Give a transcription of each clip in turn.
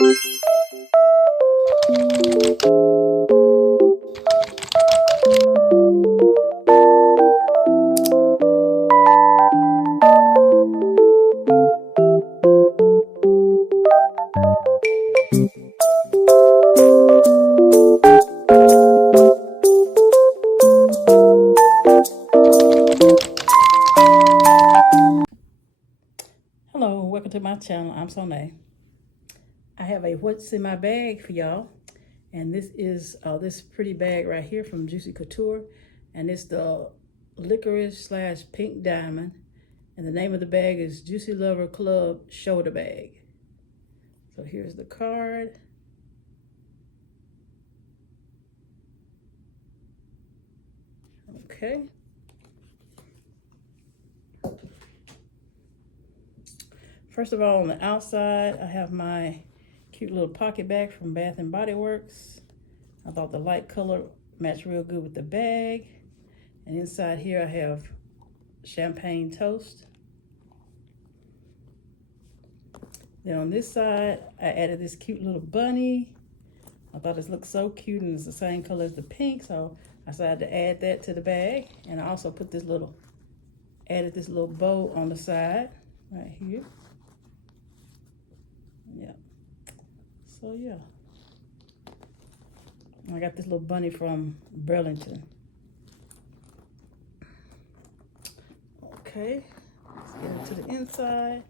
Hello, welcome to my channel. I'm Sona. I have a what's in my bag for y'all, and this is this pretty bag right here from Juicy Couture, and it's the licorice slash pink diamond, and the name of the bag is Juicy Lover Club shoulder bag. So here's the card. Okay. First of all, on the outside, I have my cute little pocket bag from Bath and Body Works. I thought the light color matched real good with the bag. And inside here, I have champagne toast. Then on this side, I added this cute little bunny. I thought this looked so cute, and it's the same color as the pink, so I decided to add that to the bag. And I also put added this little bow on the side right here. Yeah. So yeah. I got this little bunny from Burlington. Okay, let's get into the inside.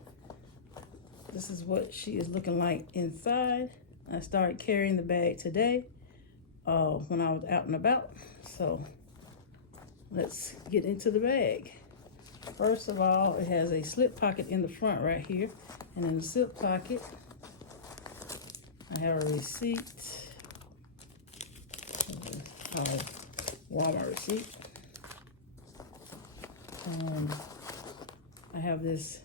This is what she is looking like inside. I started carrying the bag today when I was out and about. So let's get into the bag. First of all, it has a slip pocket in the front right here. And in the slip pocket, I have a receipt. Walmart receipt. I have this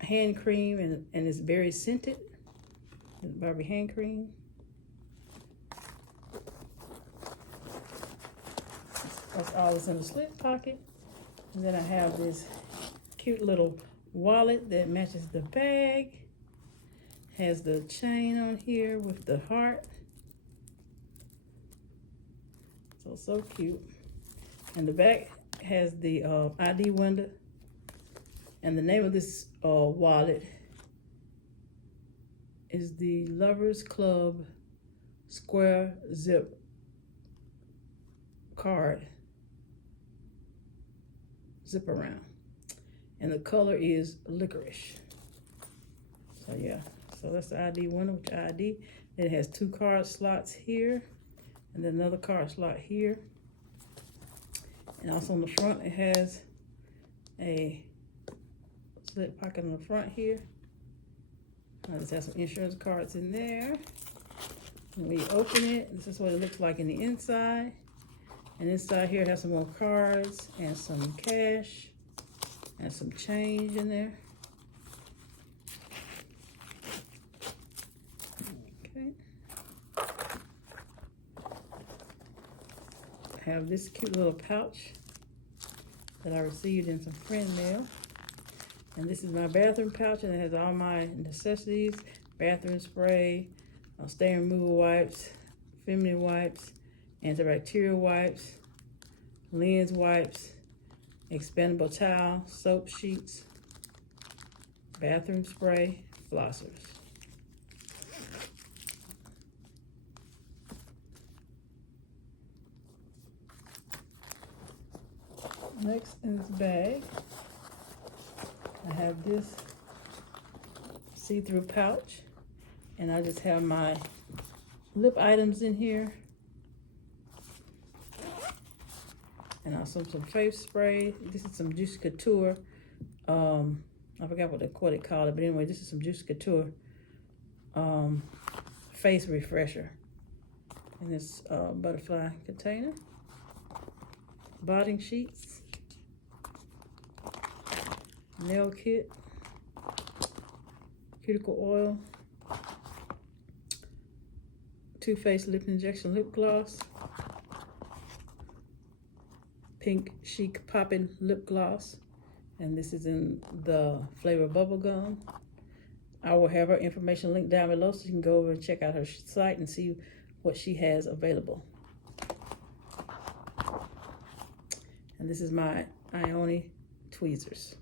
hand cream, and it's very scented. It's Barbie hand cream. That's all that's in the slip pocket. And then I have this cute little wallet that matches the bag. Has the chain on here with the heart. So cute. And the back has the ID window. And the name of this wallet is the Lovers Club Square Zip card zip around. And the color is licorice. So yeah, so that's the ID window, which ID. It has 2 card slots here, and then another card slot here. And also on the front, it has a slip pocket on the front here. I just have some insurance cards in there. When we open it, this is what it looks like in the inside. And inside here has some more cards and some cash and some change in there. Okay. I have this cute little pouch that I received in some friend mail. And this is my bathroom pouch, and it has all my necessities: bathroom spray, stain removal wipes, feminine wipes, antibacterial wipes, lens wipes, expandable towel, soap sheets, bathroom spray, flossers. Next in this bag, I have this see-through pouch, and I just have my lip items in here, and also some face spray. This is some Juicy Couture. I forgot what they call it, but anyway, this is some Juicy Couture face refresher in this butterfly container. Botting sheets, nail kit, cuticle oil, Too Faced lip injection lip gloss, pink chic poppin' lip gloss, and this is in the flavor bubblegum. I will have her information linked down below so you can go over and check out her site and see what she has available. And this is my Ione tweezers.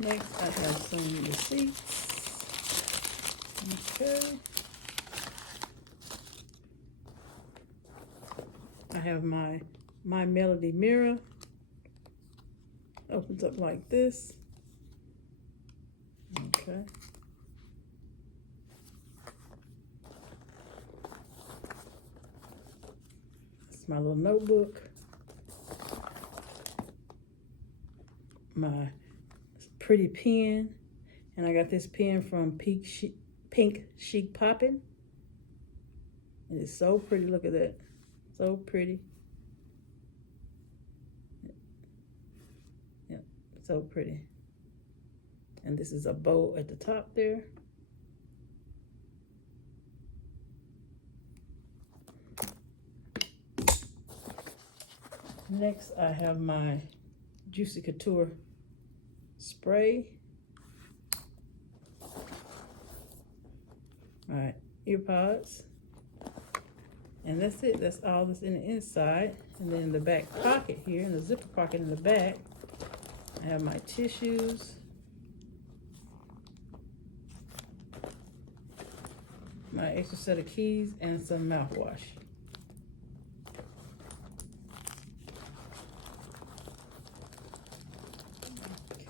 Next, I have some receipts. Okay. I have my Melody mirror. Opens up like this. Okay. It's my little notebook. My pretty pen, and I got this pen from Pink Chic Poppin'. It is so pretty. Look at that, so pretty. Yeah, so pretty. And this is a bow at the top there. Next, I have my Juicy Couture spray. All right, ear pods. And that's it. That's all that's in the inside. And then in the back pocket here, in the zipper pocket in the back, I have my tissues, my extra set of keys, and some mouthwash.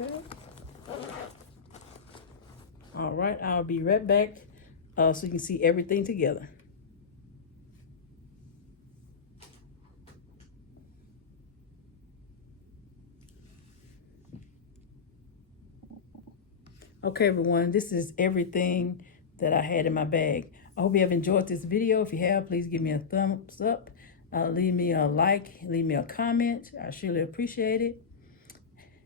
Okay. All right, I'll be right back so you can see everything together. Okay, everyone, this is everything that I had in my bag. I hope you have enjoyed this video. If you have, please give me a thumbs up. Leave me a like, leave me a comment. I surely appreciate it.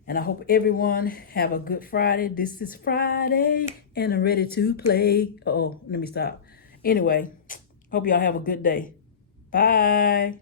And I hope everyone have a good Friday. This is Friday, and I'm ready to play. Uh-oh, let me stop. Anyway, hope y'all have a good day. Bye.